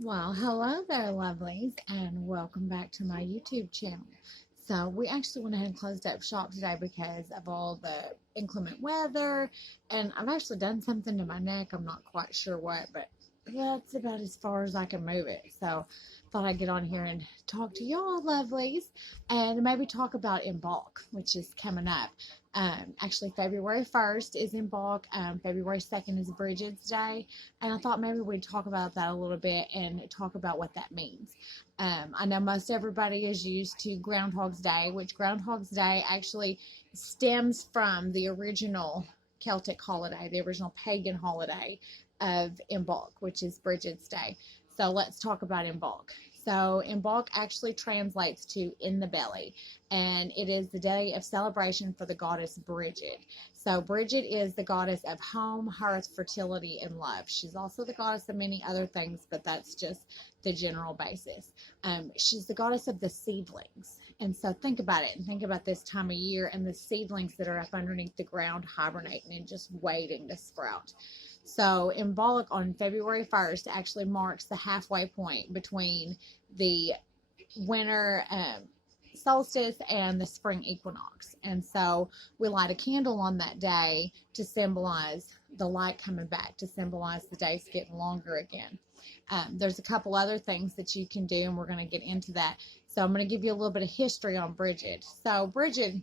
Well, hello there, lovelies, and welcome back to my YouTube channel. So, we actually went ahead and closed up shop today because of all the inclement weather, and I've actually done something to my neck. I'm not quite sure what, but that's about as far as I can move it. So, thought I'd get on here and talk to y'all, lovelies, and maybe talk about Imbolc, which is coming up. Actually, February 1st is Imbolc, February 2nd is Brigid's Day, and I thought maybe we'd talk about that a little bit and talk about what that means. I know most everybody is used to Groundhog's Day, which Groundhog's Day actually stems from the original Celtic holiday, the original pagan holiday of Imbolc, which is Brigid's Day. So let's talk about Imbolc. So Imbolc actually translates to in the belly, and it is the day of celebration for the goddess Brigid. So Brigid is the goddess of home, hearth, fertility, and love. She's also the goddess of many other things, but that's just the general basis. She's the goddess of the seedlings. And so think about it and think about this time of year and the seedlings that are up underneath the ground hibernating and just waiting to sprout. So Imbolc on February 1st actually marks the halfway point between the winter solstice and the spring equinox. And so we light a candle on that day to symbolize the light coming back, to symbolize the days getting longer again. There's a couple other things that you can do, and we're going to get into that. So I'm going to give you a little bit of history on Brigid. So Brigid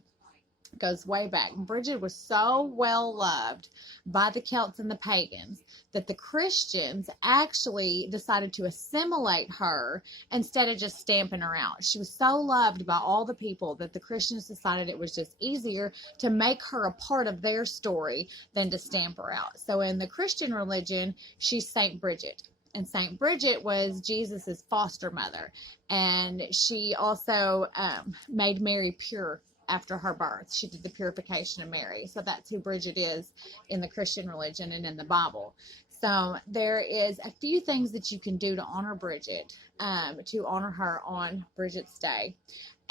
goes way back. Brigid was so well loved by the Celts and the pagans that the Christians actually decided to assimilate her instead of just stamping her out. She was so loved by all the people that the Christians decided it was just easier to make her a part of their story than to stamp her out. So in the Christian religion, she's Saint Brigid. And Saint Brigid was Jesus's foster mother. And she also made Mary pure after her birth. She did the purification of Mary. So that's who Brigid is in the Christian religion and in the Bible. So there is a few things that you can do to honor Brigid, to honor her on Brigid's Day.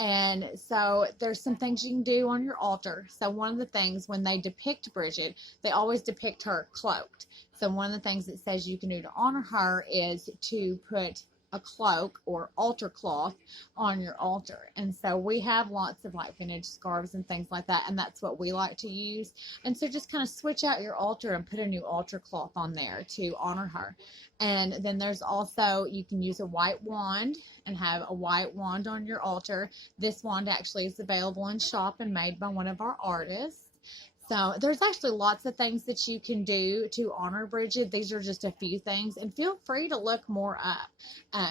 And so there's some things you can do on your altar. So one of the things when they depict Brigid, they always depict her cloaked. So one of the things it says you can do to honor her is to put a cloak or altar cloth on your altar. And so we have lots of like vintage scarves and things like that, and that's what we like to use. And so just kind of switch out your altar and put a new altar cloth on there to honor her. And then there's also, you can use a white wand and have a white wand on your altar. This wand actually is available in shop and made by one of our artists. So there's actually lots of things that you can do to honor Brigid. These are just a few things, and feel free to look more up.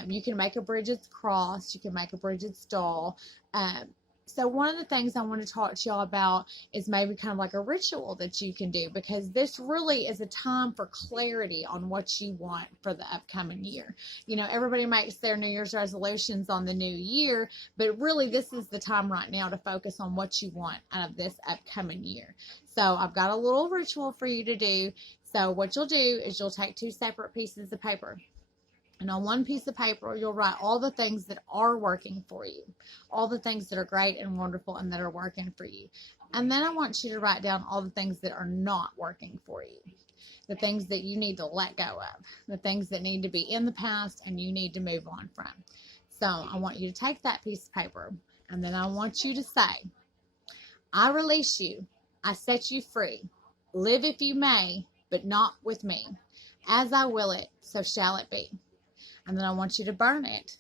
You can make a Brigid's cross. You can make a Brigid's doll. So one of the things I want to talk to y'all about is maybe kind of like a ritual that you can do, because this really is a time for clarity on what you want for the upcoming year. You know, everybody makes their New Year's resolutions on the new year, but really this is the time right now to focus on what you want out of this upcoming year. So I've got a little ritual for you to do. So what you'll do is you'll take two separate pieces of paper. And on one piece of paper, you'll write all the things that are working for you, all the things that are great and wonderful and that are working for you. And then I want you to write down all the things that are not working for you, the things that you need to let go of, the things that need to be in the past and you need to move on from. So I want you to take that piece of paper, and then I want you to say, I release you. I set you free. Live if you may, but not with me. As I will it, so shall it be. And then I want you to burn it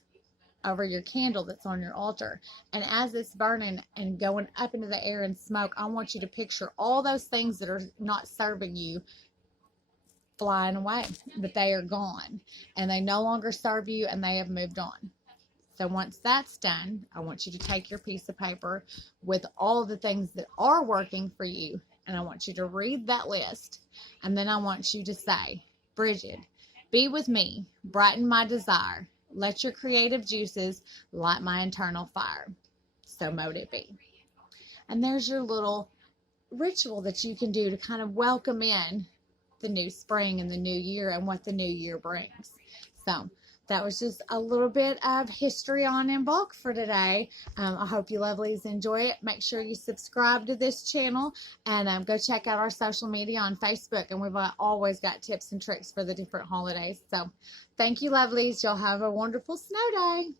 over your candle that's on your altar. And as it's burning and going up into the air in smoke, I want you to picture all those things that are not serving you flying away, that they are gone and they no longer serve you and they have moved on. So once that's done, I want you to take your piece of paper with all the things that are working for you, and I want you to read that list. And then I want you to say, Brigid, be with me, brighten my desire, let your creative juices light my internal fire. So mote it be. And there's your little ritual that you can do to kind of welcome in the new spring and the new year and what the new year brings. So that was just a little bit of history on Imbolc for today. I hope you lovelies enjoy it. Make sure you subscribe to this channel and go check out our social media on Facebook. And we've always got tips and tricks for the different holidays. So thank you, lovelies. Y'all have a wonderful snow day.